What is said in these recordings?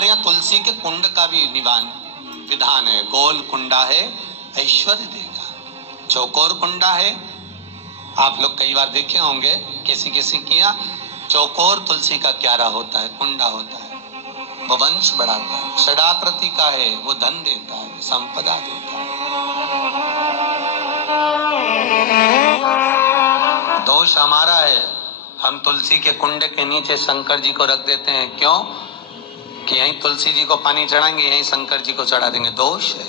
हमारे यहाँ तुलसी के कुंड का भी विधान है। गोल कुंडा है ऐश्वर्य देगा, चौकोर कुंडा है। आप लोग कई बार देखे होंगे किसी किसी किया चौकोर तुलसी का क्यारा होता है, कुंडा होता है, वो वंश बढ़ाता है। षडाकृति का है, वो धन देता है, संपदा देता है। दोष हमारा है, हम तुलसी के कुंड के नीचे शंकर जी को रख देते हैं। क्यों? कि यहीं तुलसी जी को पानी चढ़ाएंगे, यहीं शंकर जी को चढ़ा देंगे। दोष है।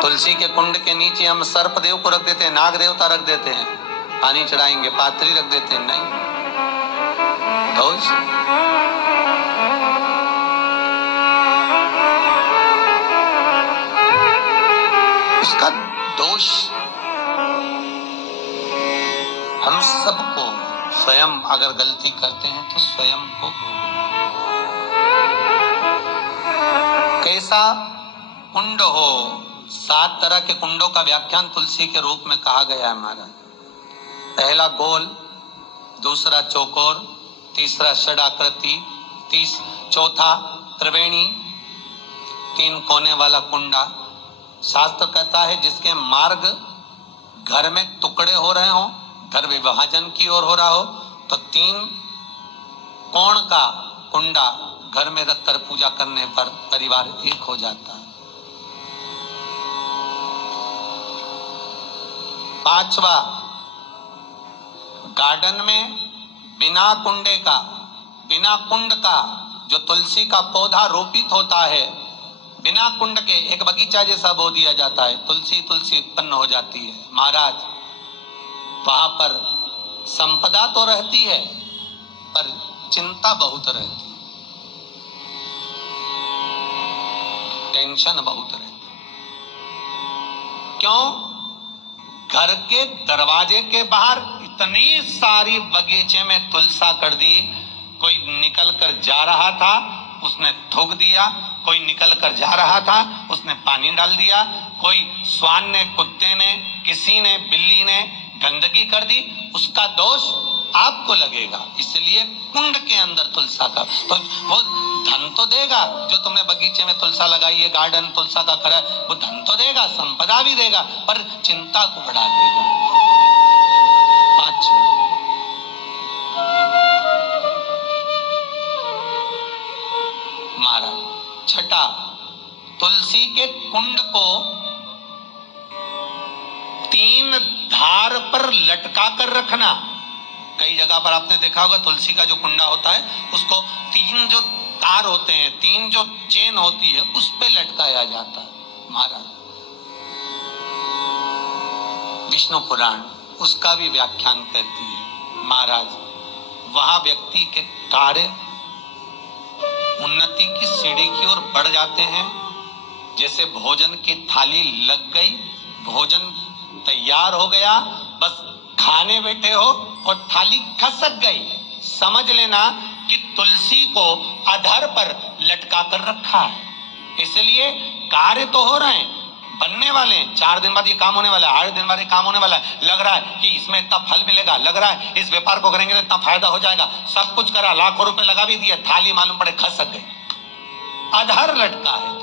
तुलसी के कुंड के नीचे हम सर्प देव को रख देते हैं, नाग देवता रख देते हैं, पानी चढ़ाएंगे, पात्री रख देते हैं, नहीं, दोष। उसका दोष हम सबको स्वयं अगर गलती करते हैं तो स्वयं को भोगना। कैसा कुंड हो, 7 तरह के कुंडों का व्याख्यान तुलसी के रूप में कहा गया है महाराज। पहला गोल, दूसरा चौकोर, तीसरा षडाकृति, चौथा त्रिवेणी, 3 कोने वाला कुंडा। शास्त्र कहता है जिसके मार्ग घर में टुकड़े हो रहे हो, घर विभाजन की ओर हो रहा हो, तो 3 कोण का कुंडा घर में रखकर पूजा करने पर परिवार एक हो जाता है। 5वां, गार्डन में बिना कुंड का जो तुलसी का पौधा रोपित होता है, बिना कुंड के एक बगीचा जैसा बो दिया जाता है, तुलसी उत्पन्न हो जाती है। महाराज, वहां पर संपदा तो रहती है पर चिंता बहुत रहती है, टेंशन बहुत रहती है। क्यों? घर के दरवाजे के बाहर इतनी सारी बगीचे में तुलसा कर दी। कोई निकल कर जा रहा था, उसने थूक दिया, कोई निकल कर जा रहा था, उसने पानी डाल दिया, कोई श्वान ने, कुत्ते ने, किसी ने, बिल्ली ने गंदगी कर दी, उसका दोष आपको लगेगा। इसलिए कुंड के अंदर तुलसा का, तो वो धन तो देगा, जो तुमने बगीचे में तुलसा लगाई है, गार्डन तुलसा का करा, वो धन तो देगा, संपदा भी देगा, पर चिंता को बढ़ा देगा। 5वां, महाराज। 6, तुलसी के कुंड को 3 धार पर लटका कर रखना। कई जगह पर आपने देखा होगा तुलसी का जो कुंडा होता है उसको 3 जो तार होते हैं, 3 जो चेन होती है, उस पे लटकाया जाता है। महाराज, विष्णु पुराण उसका भी व्याख्यान करती है। महाराज, वहां व्यक्ति के कार्य उन्नति की सीढ़ी की ओर बढ़ जाते हैं। जैसे भोजन की थाली लग गई, भोजन तैयार हो गया, बस खाने बैठे हो और थाली खसक गई, समझ लेना कि तुलसी को अधर पर लटका कर रखा है। इसलिए कार्य तो हो रहे हैं, बनने वाले हैं, 4 दिन बाद ये काम होने वाला है, 8 दिन बाद ये काम होने वाला है, लग रहा है कि इसमें इतना फल मिलेगा, लग रहा है इस व्यापार को करेंगे तो इतना फायदा हो जाएगा, सब कुछ करा, लाखों रुपए लगा भी दिया, थाली मालूम पड़े खसक गई, अधर लटका है।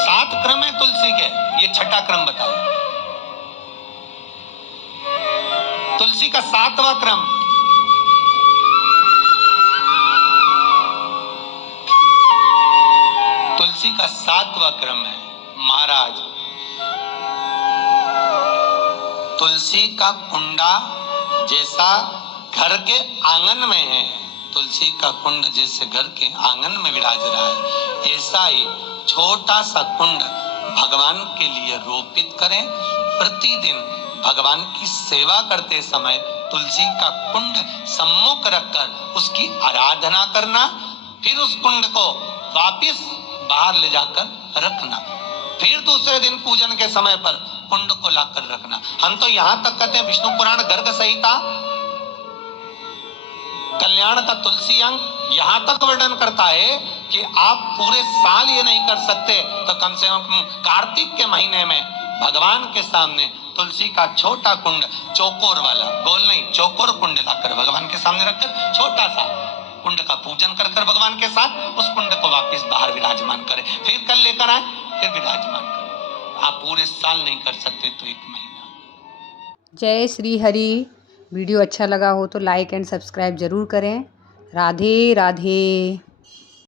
7 क्रम है तुलसी के, ये 6ठा क्रम बताया। तुलसी का 7वां क्रम, तुलसी का 7वां क्रम है। महाराज, तुलसी का कुंडा जैसा घर के आंगन में है, तुलसी का कुंड जैसे घर के आंगन में विराज रहा है, ऐसा ही छोटा सा कुंड भगवान के लिए रोपित करें। प्रतिदिन भगवान की सेवा करते समय तुलसी का कुंड सम्मुख रखकर उसकी आराधना करना, फिर उस कुंड को वापिस बाहर ले जाकर रखना, फिर दूसरे दिन पूजन के समय पर कुंड को लाकर रखना। हम तो यहां तक कहते हैं, विष्णु पुराण गर्ग संहिता कल्याण का तुलसी अंक यहां तक वर्णन करता है कि आप पूरे साल ये नहीं कर सकते तो कम से कम कार्तिक के महीने में भगवान के सामने तुलसी का छोटा कुंड, चौकोर वाला, गोल नहीं, चौकोर कुंड लाकर भगवान के सामने रखकर छोटा सा कुंड का पूजन कर कर भगवान के साथ उस कुंड को वापस बाहर विराजमान करें, फिर कल लेकर आए, फिर विराजमान करें। आप पूरे साल नहीं कर सकते तो 1 महीना। जय श्री हरि। वीडियो अच्छा लगा हो तो लाइक एंड सब्सक्राइब जरूर करें। राधे राधे।